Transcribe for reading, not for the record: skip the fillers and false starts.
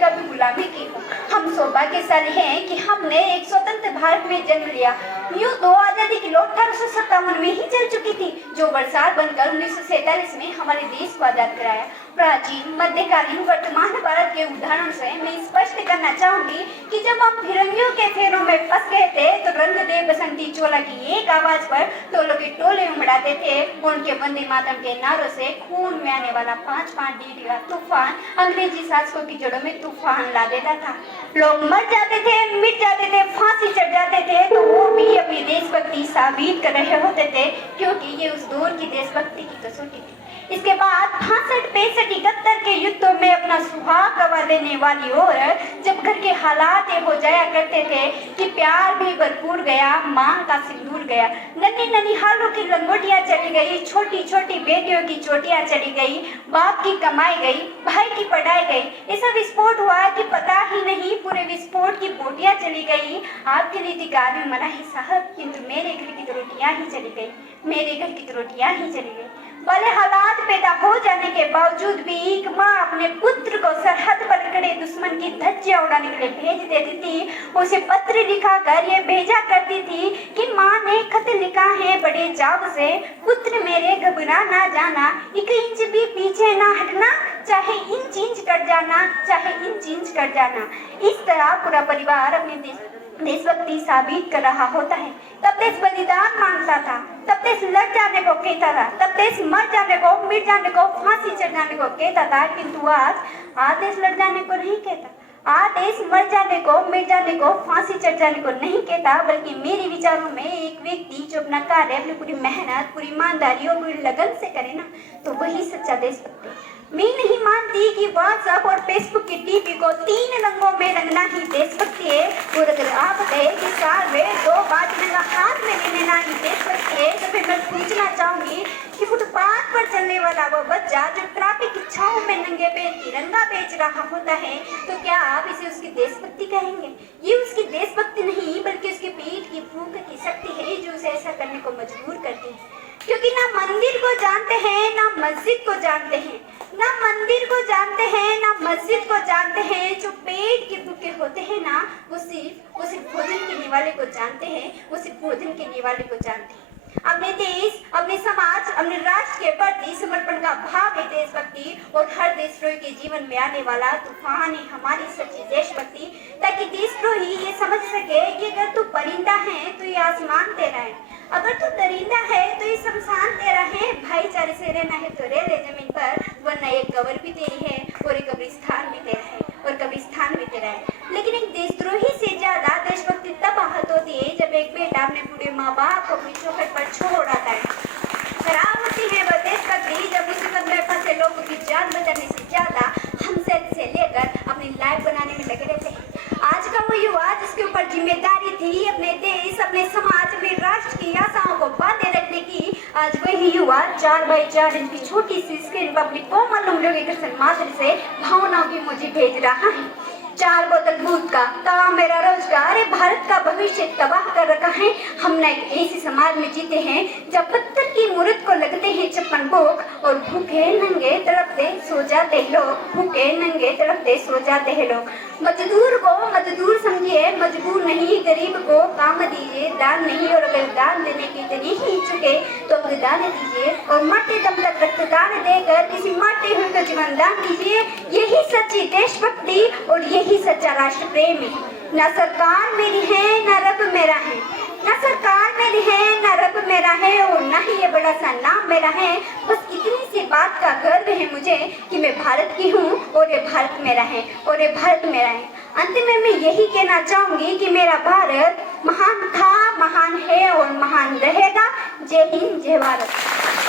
का भी गुलामी की हो। हम सौभाग्यशाली हैं कि हमने एक स्वतंत्र भारत में जन्म लिया। यूं तो आजादी की लौ 1857 में ही चल चुकी थी, जो बरसात बनकर 1947 में हमारे देश को आजाद कराया। प्राचीन, मध्यकालीन, वर्तमान भारत के उदाहरण से मैं स्पष्ट करना चाहूंगी कि जब हम फिरंगियों के फेरों में फंस गए थे तो रंग दे बसंती चोला की एक आवाज पर टोलों के टोले उमड़ाते थे। उनके वंदे मातरम के नारों से खून में आने वाला 5-5 डिग्री का तूफान अंग्रेजी शासकों की जड़ों में तूफान ला देता था। लोग मर जाते थे, मिट जाते थे, फांसी चढ़ जाते थे, तो वो भी अपनी देशभक्ति साबित कर रहे होते थे, क्योंकि ये उस दौर की देशभक्ति की कसौटी थी। इसके बाद 65, 65, 71 के युद्धों में अपना सुहाग गवा देने वाली औरत जब घर के हालात ये हो जाया करते थे कि प्यार भी भरपूर गया, मांग का सिंदूर गया, नन्ही नन्ही हालों की लंगोटियां चली गई, छोटी छोटी बेटियों की चोटियां चली गई, बाप की कमाई गई, भाई की पढ़ाई गई, ऐसा विस्फोट हुआ कि पता ही नहीं पूरे विस्फोट की बोटियां चली गई। आपके लिए कार में मना ही साहब, किंतु मेरे घर की तो रोटियां ही चली गई, मेरे घर की तो रोटियां ही चली गई। भले हालात पैदा हो जाने के बावजूद भी एक माँ अपने पुत्र को सरहद पर खड़े दुश्मन की धज्जियां उड़ाने के लिए भेज देती थी। उसे पत्र लिखा कर ये भेजा करती थी कि माँ ने खत लिखा है बड़े चाव से, पुत्र मेरे घबरा ना जाना, 1 इंच भी पीछे ना हटना, चाहे इंच इंच कट जाना, चाहे इंच इंच कट जाना। इस तरह पूरा परिवार अपने देशभक्ति साबित कर रहा होता है। तब देश बलिदान मांगता था, तब देश लड़ जाने को कहता था, तब देश मर जाने को, मिट जाने को, फांसी चढ़ जाने को कहता था, किंतु आज देश लड़ जाने को नहीं कहता। आज देश मर जाने को, मिट जाने को, फांसी चढ़ जाने को नहीं कहता, बल्कि मेरे विचारों में एक व्यक्ति जो अपना कार्य अपनी पूरी मेहनत, पूरी ईमानदारी और पूरी लगन से करे ना, तो वही सच्चा देशभक्ति। मैं नहीं मानती कि व्हाट्सएप और फेसबुक की टीपी को 3 रंगों में रंगना ही देशभक्ति है। और अगर आप कहे कि साल में 2 बार तिरंगा हाथ में ले लेना ही देशभक्ति है, तो फिर मैं पूछना चाहूंगी कि फुटपाथ पर चलने वाला वो बच्चा जो ट्रैफिक की छांव में नंगे पैर तिरंगा बेच रहा होता है, तो क्या आप इसे उसकी देशभक्ति कहेंगे? ये उसकी देशभक्ति नहीं, बल्कि उसके पेट की भूख की शक्ति है जो उसे ऐसा करने को मजबूर करती है। क्योंकि ना मंदिर को जानते हैं, ना मस्जिद को जानते हैं, ना मंदिर को जानते हैं, ना मस्जिद को जानते हैं। जो पेट के भूखे होते हैं ना, वो सिर्फ भोजन के निवाले को जानते हैं, वो सिर्फ भोजन के निवाले को जानते हैं। अपने देश, अपने समाज, अपने राष्ट्र के प्रति समर्पण का भाव है देशभक्ति। और हर देशद्रोही के जीवन में आने वाला तूफान है हमारी सच्ची देशभक्ति, ताकि देशद्रोही ये समझ सके कि अगर तू परिंदा है तो ये आसमान तेरा है, अगर तू दरिंदा है तो ये शमशान तेरा है। भाईचारे से रहना है तो रह ले जमीन पर, वरना एक कब्र भी तेरी है और एक कब्रिस्तान भी तेरा है और कब्रिस्तान भी तेरा है। लेकिन एक देशद्रोही से ज्यादा देशभक्ति तब आहत होती है जब एक बेटा अपने बूढ़े माँ बाप को अपनी चौखट पर छोड़ आता है। खराब होती है वह देशभक्ति जब मुसीबत में फंसे लोगों की जान बचाने से ज्यादा हम से लेकर अपनी लाइफ बनाने में लगे रहते हैं। आज का वो युवा जिसके ऊपर जिम्मेदारी थी अपने देश, अपने समाज, अपने राष्ट्र की आशाओं को बांधे रखने की, आज वही युवा 4x4 इंच की छोटी सी स्क्रीन पर अपनी कोमल उंगलियों के कृष्ण मात्र से भावनाओं की मुझे भेज रहा है। 4 बोतल दूध का कहाँ मेरा रोजगार, भारत का भविष्य तबाह कर रखा है। हम न एक ऐसे समाज में जीते हैं जब पत्थर की मूर्त को लगते हैं 56 भूख और भूखे नंगे तड़पते सो जाते हैं लोग, भूखे नंगे तड़पते सो जाते हैं लोग। मजदूर को मजदूर समझिए, मजबूर नहीं। गरीब को काम दीजिए, दान नहीं। और अगर दान देने की इतनी ही इच्छुक है तो दान दीजिए और मरते दम तक रक्तदान देकर किसी मरते हुए का जीवन दान दीजिए। यही सच्ची देशभक्ति और यही सच्चा राष्ट्र प्रेम है। ना सरकार मेरी है, ना रब मेरा है, ना सरकार मेरी है, ना रब मेरा है, और ना ही ये बड़ा सा नाम मेरा है। बस इतनी सी बात का गर्व है मुझे कि मैं भारत की हूँ और ये भारत मेरा है और ये भारत मेरा है। अंत में मैं यही कहना चाहूंगी कि मेरा भारत महान था, महान है और महान रहेगा। जय हिंद, जय भारत।